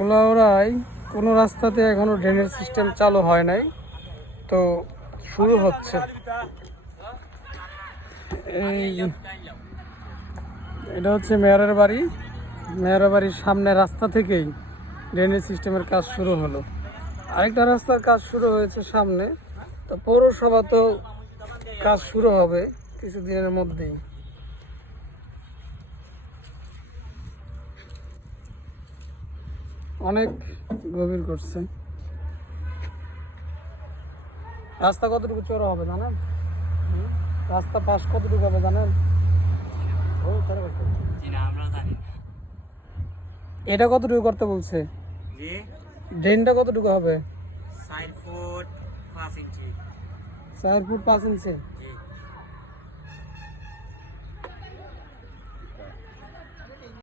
উলাউড়ায় কোনো রাস্তাতে এখনো ড্রেনেজ সিস্টেম চালু হয় নাই, তো শুরু হচ্ছে। এই এটা হচ্ছে মেয়রের বাড়ি। মেয়রের বাড়ির সামনে রাস্তা থেকেই ড্রেনেজ সিস্টেমের কাজ শুরু হলো। আরেকটা রাস্তার কাজ শুরু হয়েছে সামনে। তো পৌরসভা তো কাজ শুরু হবে কিছুদিনের মধ্যেই। অনেক গভীর করছে। রাস্তা কতটুকু চওড়া হবে জানেন? রাস্তা পাশ কতটুকু হবে জানেন? এটা কতটুকু করতে বলছে? ড্রেনটা কতটুকু হবে? 4 ফুট 5 ইঞ্চি। 4 ফুট 5 ইঞ্চি।